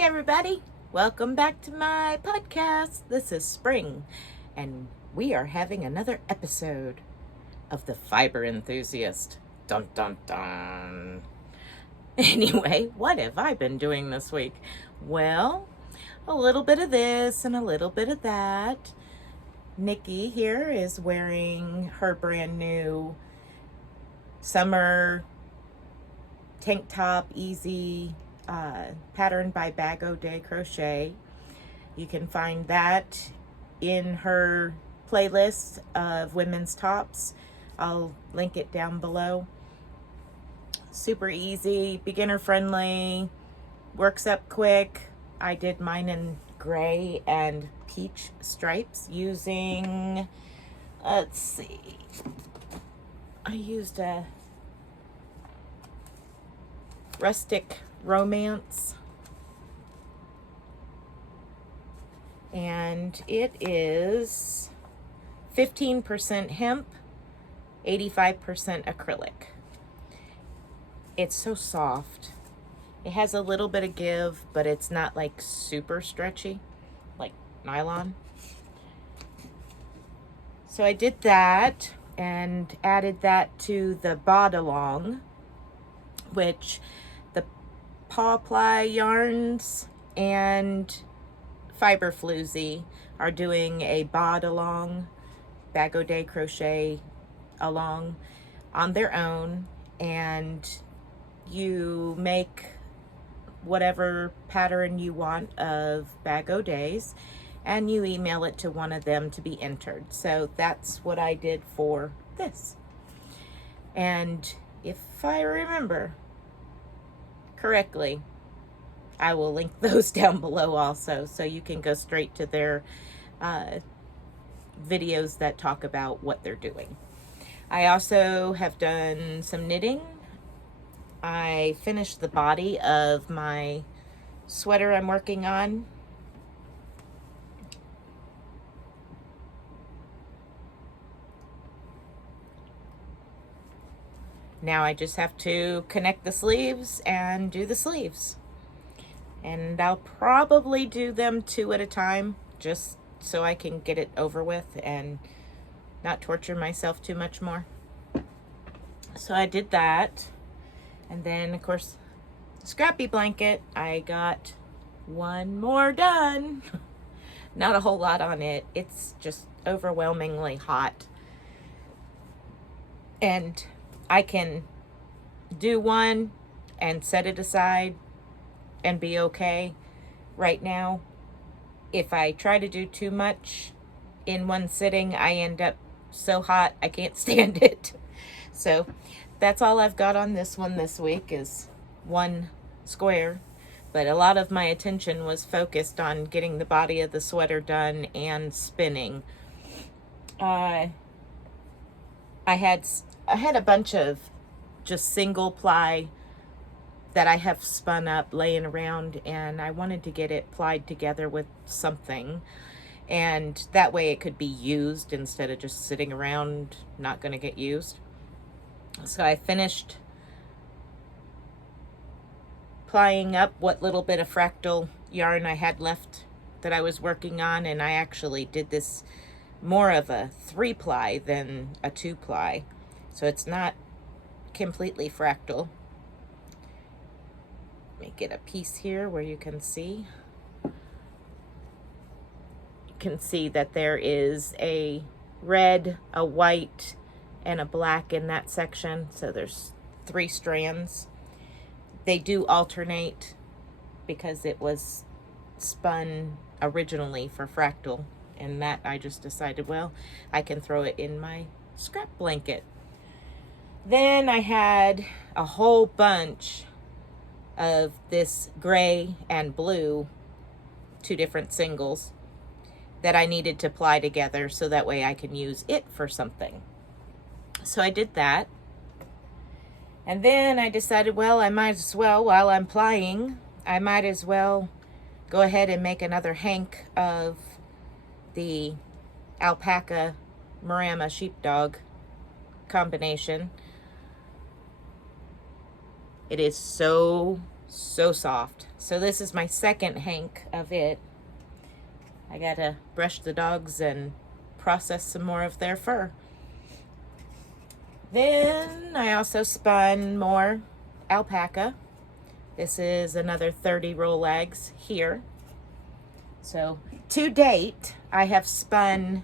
Hey everybody, welcome back to my podcast. This is Spring, and we are having another episode of The Fiber Enthusiast. Dun dun dun. Anyway, what have I been doing this week? Well, a little bit of this and a little bit of that. Nikki here is wearing her brand new summer tank top, easy, patterned by O Day Crochet. You can find that in her playlist of women's tops. I'll link it down below. Super easy, beginner friendly, works up quick. I did mine in gray and peach stripes using, let's see, I used a Rustic Romance, and it is 15% hemp, 85% acrylic. It's so soft. It has a little bit of give, but it's not like super stretchy like nylon. So I did that and added that to the bod along, which the Paw Ply yarns and Fiber Floozie are doing a bod along, O Day Crochet along on their own, and you make whatever pattern you want of O Days and you email it to one of them to be entered. So that's what I did for this. And if I remember correctly, I will link those down below also, so you can go straight to their videos that talk about what they're doing. I also have done some knitting. I finished the body of my sweater I'm working on. Now I just have to connect the sleeves and do the sleeves. And I'll probably do them 2 at a time, just so I can get it over with and not torture myself too much more. So I did that. And then, of course, scrappy blanket. I got one more done. Not a whole lot on it. It's just overwhelmingly hot. And I can do one and set it aside and be okay right now. If I try to do too much in one sitting, I end up so hot I can't stand it. So that's all I've got on this one this week, is one square. But a lot of my attention was focused on getting the body of the sweater done and spinning. I had a bunch of just single ply that I have spun up laying around, and I wanted to get it plied together with something, and that way it could be used instead of just sitting around not going to get used. So I finished plying up what little bit of fractal yarn I had left that I was working on, and I actually did this more of a 3-ply than a 2-ply, so it's not completely fractal. Let me get a piece here where you can see. You can see that there is a red, a white, and a black in that section. So there's 3 strands. They do alternate because it was spun originally for fractal, and that I just decided, well, I can throw it in my scrap blanket. Then I had a whole bunch of this gray and blue, 2 different singles that I needed to ply together so that way I can use it for something. So I did that. And then I decided, well, I might as well, while I'm plying, I might as well go ahead and make another hank of the alpaca Marama sheepdog combination. It is so So soft. So this is my second hank of it. I gotta brush the dogs and process some more of their fur. Then I also spun more alpaca. This is another 30 roll eggs here. So to date, I have spun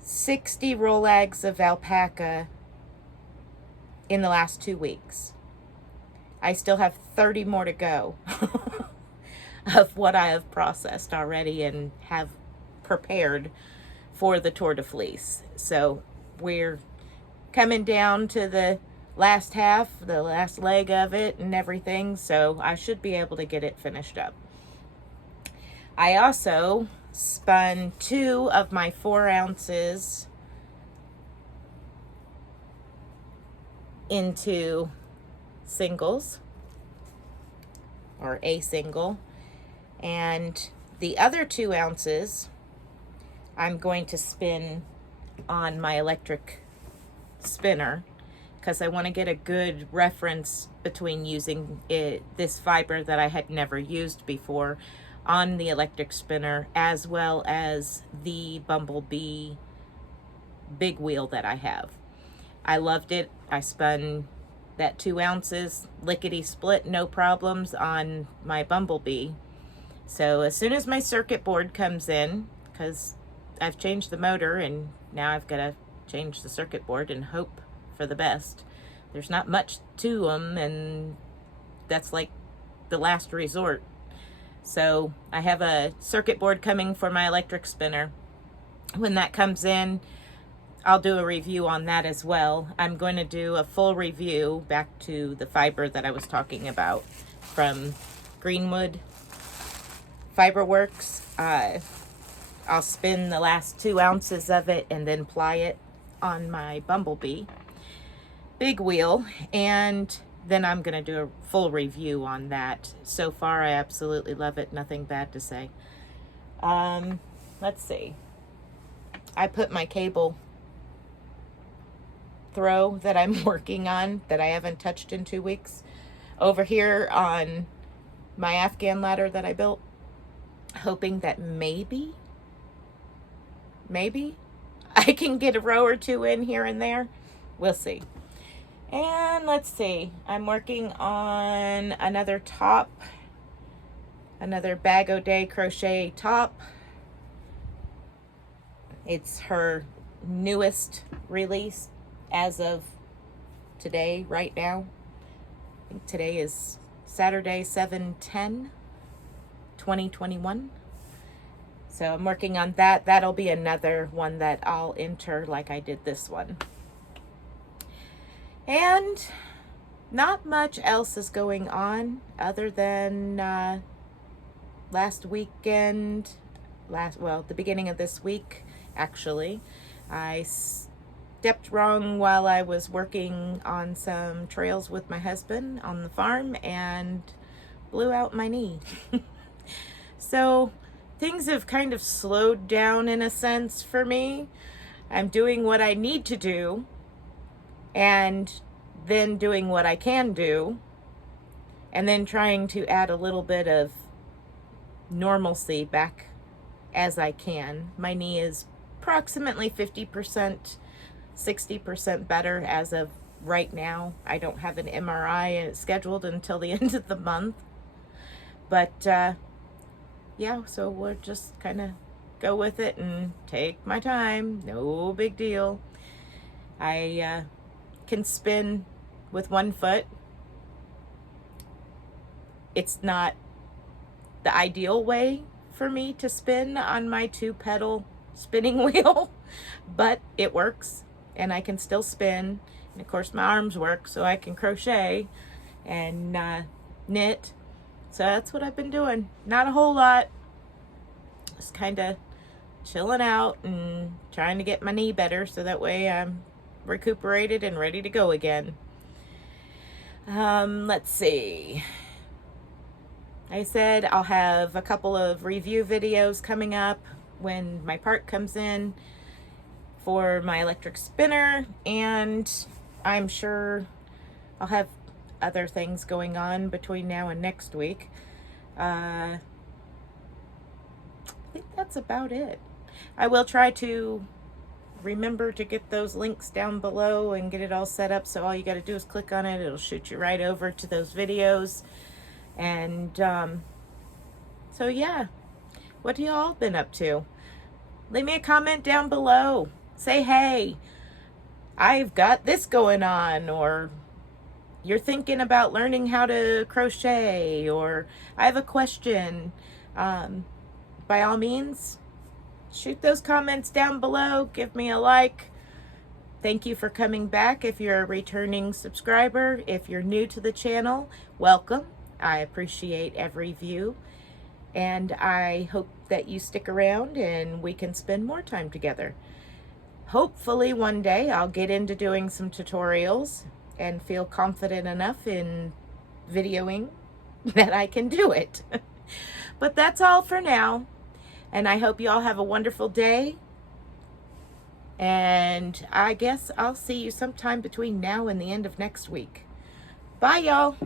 60 roll eggs of alpaca in the last 2 weeks. I still have 30 more to go of what I have processed already and have prepared for the Tour de Fleece. So we're coming down to the last half, the last leg of it and everything, so I should be able to get it finished up. I also spun 2 of my 4 ounces into singles, or a single, and the other 2 ounces I'm going to spin on my electric spinner, because I want to get a good reference between using this fiber that I had never used before on the electric spinner, as well as the Bumblebee big wheel that I have. I loved it. I spun that 2 ounces lickety split, no problems, on my Bumblebee. So as soon as my circuit board comes in, because I've changed the motor and now I've got to change the circuit board and hope for the best. There's not much to them, and that's like the last resort. So I have a circuit board coming for my electric spinner. When that comes in, I'll do a review on that as well. I'm going to do a full review back to the fiber that I was talking about from Greenwood Fiberworks. I'll spin the last 2 ounces of it and then ply it on my Bumblebee big wheel, and then I'm going to do a full review on that. So far, I absolutely love it. Nothing bad to say. Let's see. I put my cable throw that I'm working on, that I haven't touched in 2 weeks, over here on my Afghan ladder that I built, hoping that maybe I can get a row or 2 in here and there. We'll see. And let's see, I'm working on another top, another Bag O Day Crochet top. It's her newest release as of today, right now. I think today is Saturday, 7/10/2021. So I'm working on that. That'll be another one that I'll enter like I did this one. And not much else is going on other than last weekend, the beginning of this week, actually. I stepped wrong while I was working on some trails with my husband on the farm and blew out my knee. So things have kind of slowed down in a sense for me. I'm doing what I need to do, and then doing what I can do, and then trying to add a little bit of normalcy back as I can. My knee is approximately 50%, 60% better as of right now. I don't have an MRI and it's scheduled until the end of the month. But yeah, so we'll just kind of go with it and take my time. No big deal. I can spin with 1 foot. It's not the ideal way for me to spin on my 2-pedal spinning wheel, but it works and I can still spin. And of course my arms work, so I can crochet and knit. So that's what I've been doing. Not a whole lot. Just kind of chilling out and trying to get my knee better so that way I'm recuperated and ready to go again. Let's see. I said I'll have a couple of review videos coming up when my part comes in for my electric spinner, and I'm sure I'll have other things going on between now and next week. I think that's about it. I will try to remember to get those links down below and get it all set up, so all you got to do is click on it. It'll shoot you right over to those videos. And so yeah, what have y'all been up to? Leave me a comment down below. Say, hey, I've got this going on, or you're thinking about learning how to crochet, or I have a question. By all means, shoot those comments down below. Give me a like. Thank you for coming back. If you're a returning subscriber, if you're new to the channel, welcome. I appreciate every view, and I hope that you stick around and we can spend more time together. Hopefully one day I'll get into doing some tutorials and feel confident enough in videoing that I can do it. But that's all for now, and I hope you all have a wonderful day, and I guess I'll see you sometime between now and the end of next week. Bye, y'all.